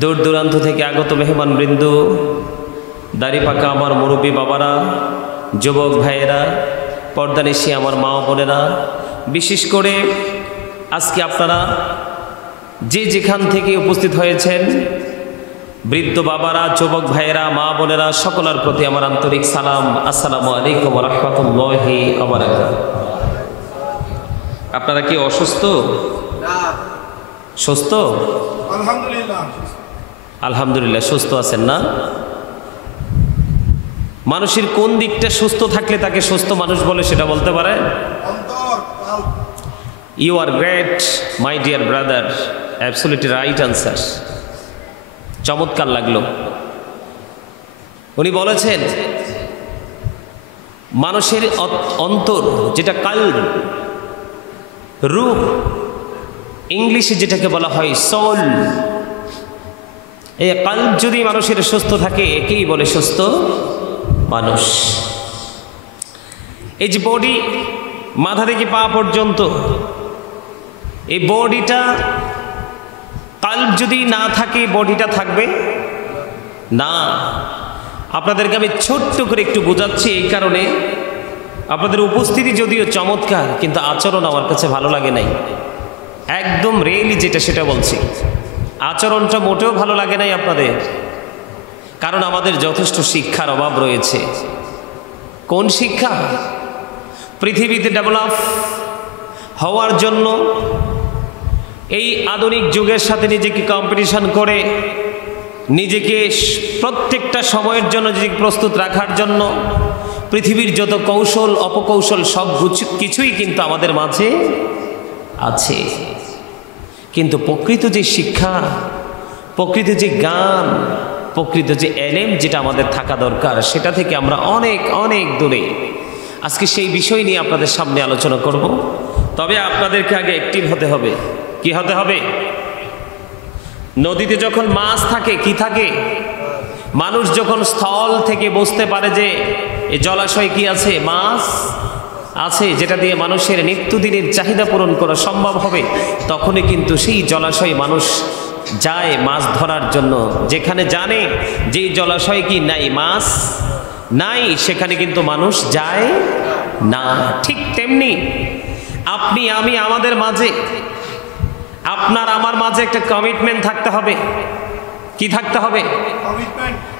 দূর দূরান্ত থেকে আগত মেহমানবৃন্দ, দাড়ি পাকা আমার মুরব্বী বাবারা, যুবক ভাইয়েরা, পর্দানিশী আমার মা বোনেরা, বিশেষ করে আজকে আপনারা যে যেখান থেকে উপস্থিত হয়েছেন, বৃদ্ধ বাবারা, যুবক ভাইয়েরা, মা বোনেরা, সকলের প্রতি আমার আন্তরিক সালাম। আসসালামু আলাইকুম ওয়া রাহমাতুল্লাহি ওয়া বারাকাতুহু। আপনারা কি অসুস্থ? সুস্থ? আলহামদুলিল্লাহ সুস্থ আছেন না? মানুষের কোন দিকটা সুস্থ থাকলে তাকে সুস্থ মানুষ বলে সেটা বলতে পারেন? You are great my dear brother, absolutely right answer. চমৎকার লাগলো। উনি বলেছেন মানুষের অন্তর, যেটা কাল্ব, রূহ, ইংলিশে যেটাকে বলা হয় সোল, এই কাল্ব যদি মানুষের সুস্থ থাকে একেই বলে সুস্থ মানুষ। এই যে বডি, মাথা থেকে পা পর্যন্ত, এই বডিটা, কাল্ব যদি না থাকে বডিটা থাকবে না। আপনাদেরকে আমি ছোট্ট করে একটু বোঝাচ্ছি এই কারণে, আপনাদের উপস্থিতি যদিও চমৎকার কিন্তু আচরণ আমার কাছে ভালো লাগে নাই। একদম রিয়েলি যেটা সেটা বলছি, আচরণটা মোটেও ভালো লাগে নাই আপনাদের, কারণ আমাদের যথেষ্ট শিক্ষার অভাব রয়েছে। কোন শিক্ষা? পৃথিবীতে ডেভেলপ হওয়ার জন্য, এই আধুনিক যুগের সাথে নিজেকে কম্পিটিশন করে, নিজেকে প্রত্যেকটা সময়ের জন্য নিজেকে প্রস্তুত রাখার জন্য পৃথিবীর যত কৌশল অপকৌশল সব কিছুই কিন্তু আমাদের মাঝে আছে। কিন্তু প্রকৃত যে শিক্ষা, প্রকৃত যে জ্ঞান, প্রকৃত যে এলেম যেটা আমাদের থাকা দরকার, সেটা থেকে আমরা অনেক অনেক দূরে। আজকে সেই বিষয় নিয়ে আপনাদের সামনে আলোচনা করব। তবে আপনাদেরকে আগে অ্যাক্টিভ হতে হবে। কি হতে হবে? নদীতে যখন মাছ থাকে কি থাকে? মানুষ যখন স্থল থেকে বুঝতে পারে যে এই জলাশয় কি আছে, মাছ আছে, যেটা দিয়ে মানুষের নিত্যদিনের চাহিদা পূরণ করা সম্ভব হবে, তখনই কিন্তু সেই জলাশয়ে মানুষ যায় মাছ ধরার জন্য। যেখানে জানে যে জলাশয় কি নাই, মাছ নাই, সেখানে কিন্তু মানুষ যায় না। ঠিক তেমনি আপনি আমি আমাদের মাঝে, আপনার আমার মাঝে একটা কমিটমেন্ট থাকতে হবে। কি থাকতে হবে?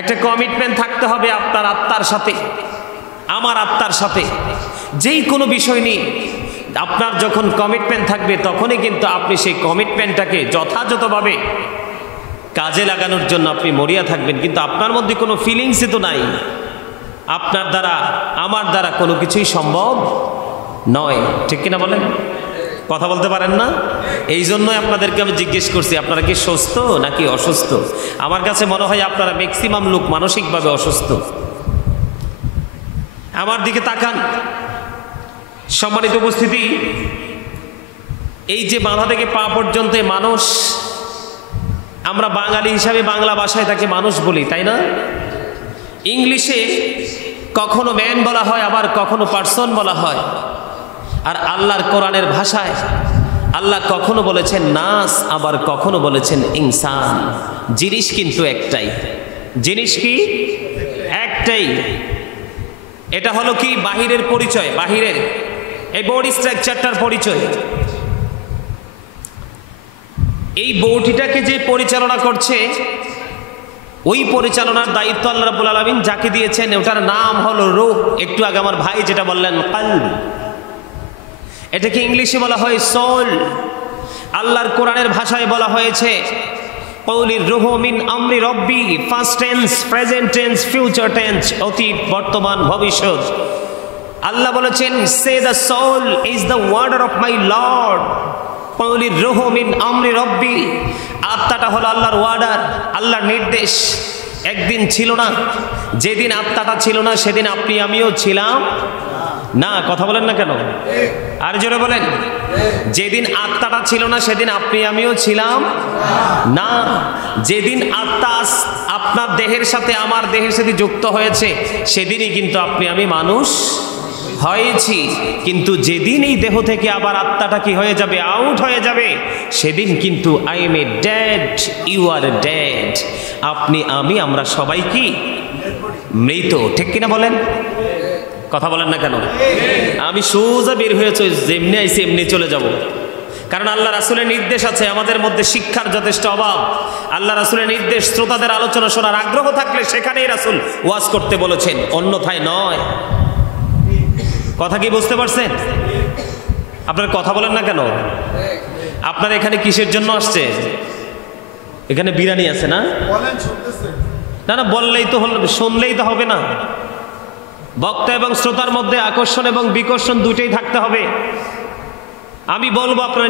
একটা কমিটমেন্ট থাকতে হবে আপনার আত্মার সাথে, আমার আত্মার সাথে। যেই কোনো বিষয় নিয়ে আপনার যখন কমিটমেন্ট থাকবে, তখনই কিন্তু আপনি সেই কমিটমেন্টটাকে যথাযথভাবে কাজে লাগানোর জন্য আপনি মরিয়া থাকবেন। কিন্তু আপনার মধ্যে কোনো ফিলিংসই তো নাই, আপনার দ্বারা আমার দ্বারা কোনো কিছুই সম্ভব নয়। ঠিক কিনা বলেন? কথা বলতে পারেন না? এই জন্যই আপনাদেরকে আমি জিজ্ঞেস করছি, আপনারা কি সুস্থ নাকি অসুস্থ? আমার কাছে মনে হয় আপনারা ম্যাক্সিমাম লোক মানসিকভাবে অসুস্থ। আমার দিকে তাকান। সম্মানিত উপস্থিতি, এই যে মাথা থেকে পা পর্যন্ত মানুষ, আমরা বাঙালি হিসাবে বাংলা ভাষায় তাকে মানুষ বলি, তাই না? ইংলিশে কখনো ম্যান বলা হয়, আবার কখনো পার্সন বলা হয়। আর আল্লাহর কোরআনের ভাষায় আল্লাহ কখনো বলেছেন নাস, আবার কখনো বলেছেন ইনসান। জিনিস কিন্তু একটাই। জিনিস কি? একটাই। এটা হলো কি? বাহিরের পরিচয়, বাহিরের এই বডি স্ট্রাকচারটার পরিচয়। এই বডিটাকে যে পরিচালনা করছে, ওই পরিচালনার দায়িত্ব আল্লাহ রাব্বুল আলামিন যাকে দিয়েছেন, ওটার নাম হলো রূহ। একটু আগে আমার ভাই যেটা বললেন কলব, এটাকে ইংলিশে বলা হয় সোল। আল্লাহর কোরআনের ভাষায় বলা হয়েছে কওলির রূহু মিন আমরি রব্বি, first tense, present tense, future tense, অতীত, বর্তমান, ভবিষ্যৎ। আল্লাহ বলেছেন সে the soul is the order of my lord. কওলির রূহু মিন আমরি রব্বি, আত্মাটা হলো আল্লাহর ওয়ার্ডার, আল্লাহর নির্দেশ। একদিন ছিল না, যেদিন আত্মাটা ছিল না সেদিন আপনি আমিও ছিলাম না। কথা বলেন না কেন? আর জোরে বলেন। যেদিন আত্মাটা ছিল না সেদিন আপনি আমিও ছিলাম না। যেদিন আত্মা আপনার দেহের সাথে আমার দেহের সাথে যুক্ত হয়েছে, সেদিনই কিন্তু আপনি আমি মানুষ হয়েছি, কিন্তু যেদিন এই দেহ থেকে আবার আত্মাটা কি হয়ে যাবে, আউট হয়ে যাবে, সেদিন কিন্তু I am a dad, you are a dad. আপনি, আমি, আমরা সবাই কি মৃত, ঠিক কিনা বলেন? কথা বলেন না কেন? আমি সোজা বের হয়েছে, যেমনি আইসি এমনি চলে যাব। কারণ আল্লাহ রাসূলের নির্দেশ আছে, আমাদের মধ্যে শিক্ষার যথেষ্ট অভাব। আল্লাহ রাসূলের নির্দেশ, শ্রোতাদের আলোচনা শোনার আগ্রহ থাকলে সেখানেই রাসূল ওয়াজ করতে বলেছেন, অন্যথায় নয়। কথা কি বুঝতে পারছেন? আপনার কথা বলেন না কেন? আপনার এখানে কিসের জন্য আসছে? এখানে বিরিয়ানি আছে না? না না, বললেই তো হল, শুনলেই তো হবে না। বক্তা এবং শ্রোতার মধ্যে আকর্ষণ এবং বিকর্ষণ দুটোই থাকতে হবে। আমি বলবো আপনার